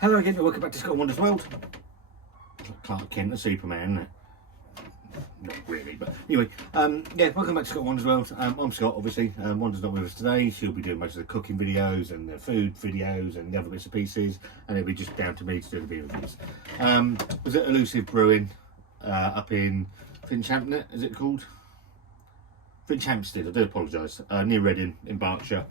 Hello again and welcome back to Scott Wonders World. Clark Kent, the Superman, isn't it? Not really, but anyway, yeah, welcome back to Scott Wonders World. I'm Scott, obviously. Wanda's not with us today. She'll be doing most of the cooking videos and the food videos and the other bits and pieces, and it'll be just down to me to do the beer reviews. Was it Elusive Brewing up in Finchhampstead, is it called? Finchhampstead, I do apologise, near Reading in Berkshire,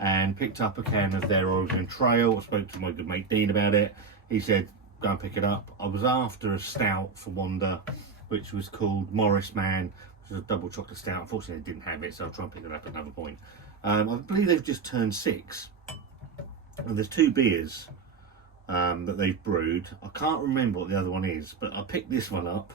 and picked up a can of their Oregon Trail. I spoke to my good mate Dean about it. He said, go and pick it up. I was after a stout for Wanda, which was called Morris Man, which was a double chocolate stout. Unfortunately, they didn't have it, so I'll try and pick it up at another point. I believe they've just turned 6, and there's 2 beers that they've brewed. I can't remember what the other one is, but I picked this one up,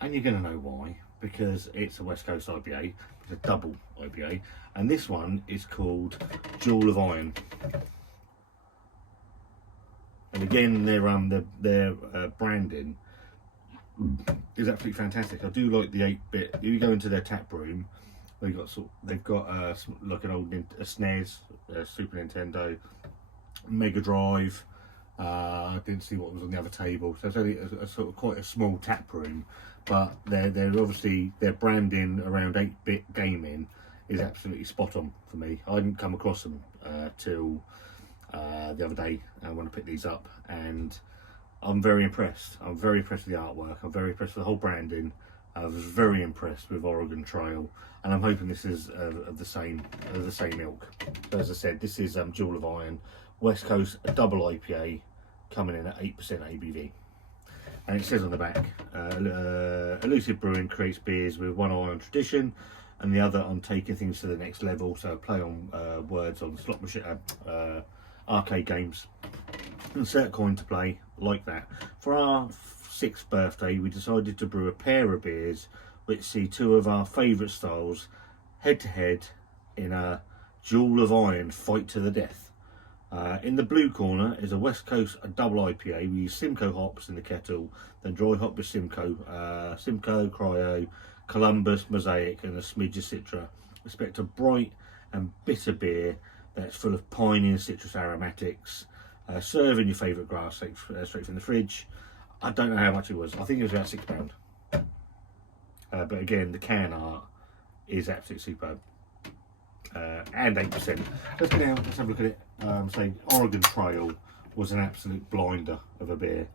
and you're going to know why, because it's a West Coast IPA. It's a double IPA, and this one is called Duel of Iron. And again, their branding is absolutely fantastic. I do like the 8-bit. If you go into their tap room, they've got like an old SNES, Super Nintendo, Mega Drive. I didn't see what was on the other table, so it's only a sort of quite a small tap room. But they're obviously, their branding around 8-bit gaming is absolutely spot on for me. I didn't come across them till the other day when I picked these up, and I'm very impressed. I'm very impressed with the artwork. I'm very impressed with the whole branding. I was very impressed with Oregon Trail, and I'm hoping this is of the same ilk. So as I said, this is Duel of Iron, West Coast, a double IPA, coming in at 8% ABV. And it says on the back, Elusive Brewing creates beers with one eye on tradition and the other on taking things to the next level. So play on words on slot machine, arcade games. Insert coin to play, like that. For our 6th birthday, we decided to brew a pair of beers which see 2 of our favourite styles head to head in a Duel of Iron fight to the death. In the blue corner is a West Coast double IPA. We use Simcoe hops in the kettle, then dry hop with Simcoe, Cryo, Columbus, Mosaic, and a smidge of Citra. Expect a bright and bitter beer that's full of piney and citrus aromatics. Serve in your favourite glass straight from the fridge. I don't know how much it was. I think it was about £6. But again, the can art is absolutely superb. And 8%. Let's go down, let's have a look at it. Saying Oregon Trail was an absolute blinder of a beer,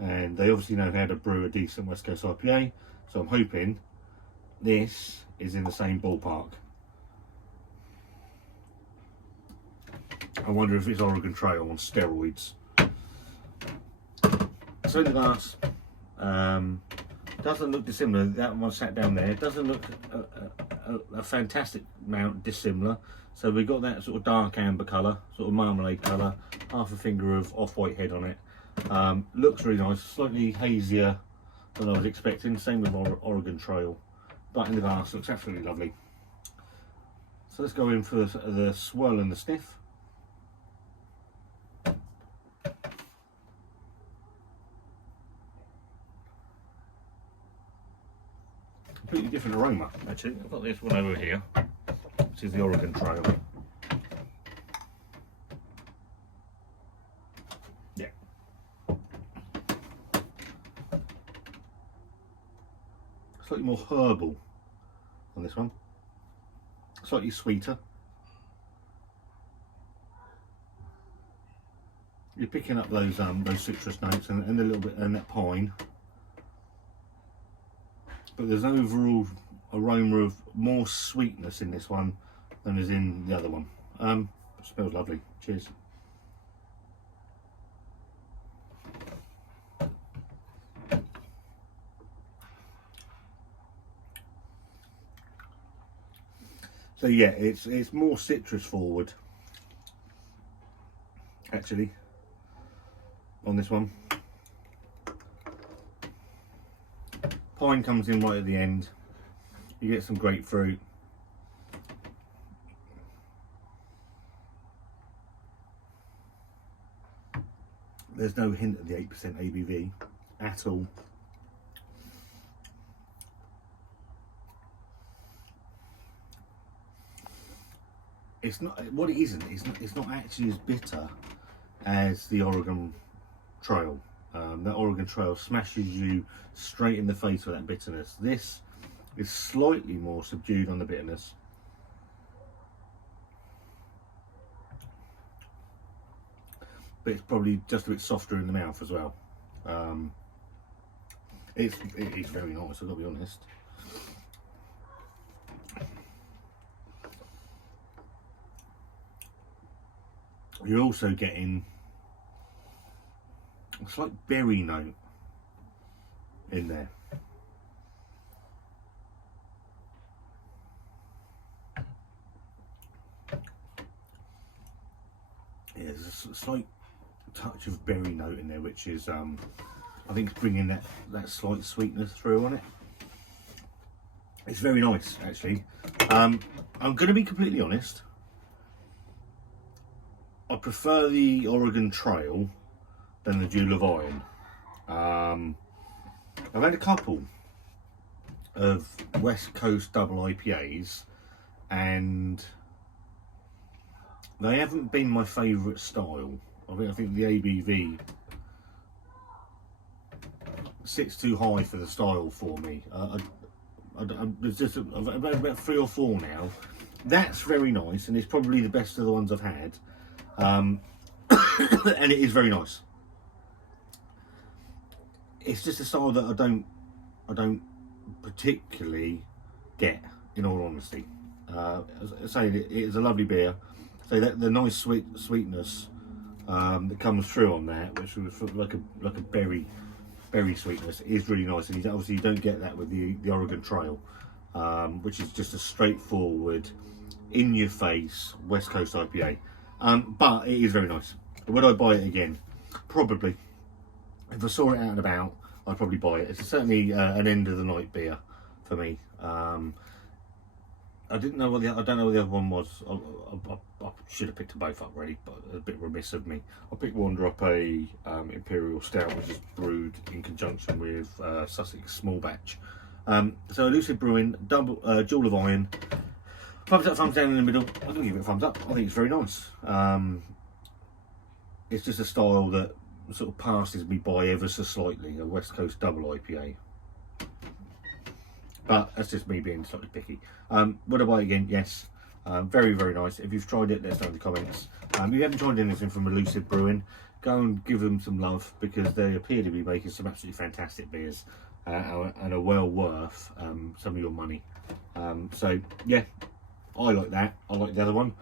and they obviously know how to brew a decent West Coast IPA, so I'm hoping this is in the same ballpark. I wonder if it's Oregon Trail on steroids. So in the glass, doesn't look dissimilar. That one sat down there. It doesn't look a fantastic amount dissimilar. So we've got that sort of dark amber colour, sort of marmalade colour, half a finger of off-white head on it. Looks really nice, slightly hazier than I was expecting. Same with Oregon Trail. But in the glass, looks absolutely lovely. So let's go in for the swirl and the sniff. Completely different aroma, actually. I've got this one over here, which is the Oregon Trail. Yeah. Slightly more herbal on this one. Slightly sweeter. You're picking up those citrus notes and a little bit and that pine. But there's an overall aroma of more sweetness in this one than is in the other one. It smells lovely. Cheers. So yeah, it's more citrus forward, actually, on this one. Pine comes in right at the end. You get some grapefruit. There's no hint of the 8% ABV at all. It's not what it isn't. It's not actually as bitter as the Oregon Trail. That Oregon Trail smashes you straight in the face with that bitterness. This is slightly more subdued on the bitterness. But it's probably just a bit softer in the mouth as well. It is very nice, I've got to be honest. You're also getting a slight berry note in there. Yeah, there's a slight touch of berry note in there, which is I think it's bringing that slight sweetness through on it. It's very nice, actually. I'm going to be completely honest. I prefer the Oregon Trail than the Duel of Iron. I've had a couple of West Coast double IPAs, and they haven't been my favourite style. I think the ABV sits too high for the style for me. I've had about 3 or 4 now. That's very nice, and it's probably the best of the ones I've had. And it is very nice. It's just a style that I don't particularly get, in all honesty. As I say, it is a lovely beer. So that the nice sweetness that comes through on that, which was like a berry sweetness, is really nice. And obviously you don't get that with the Oregon Trail, which is just a straightforward, in your face West Coast IPA. But it is very nice. Would I buy it again? Probably. If I saw it out and about, I'd probably buy it. It's certainly an end of the night beer for me. I don't know what the other one was. I should have picked them both up really, but a bit remiss of me. I picked one up a Imperial Stout, which is brewed in conjunction with Sussex Small Batch. So Elusive Brewing, Duel of Iron. Thumbs up, thumbs down in the middle. I'm going to give it a thumbs up. I think it's very nice. It's just a style that sort of passes me by ever so slightly, a West Coast double IPA. But that's just me being slightly picky. Would I buy it again? Yes. Very, very nice. If you've tried it, let us know in the comments. If you haven't tried anything from Elusive Brewing, go and give them some love, because they appear to be making some absolutely fantastic beers and are well worth some of your money. So, yeah. I like that. I like the other one.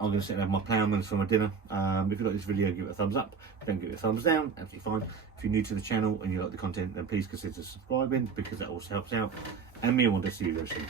I'm going to sit and have my Ploughman's for my dinner. If you like this video, give it a thumbs up. Don't give it a thumbs down. Absolutely fine. If you're new to the channel and you like the content, then please consider subscribing, because that also helps out. And me, I want to see you very soon.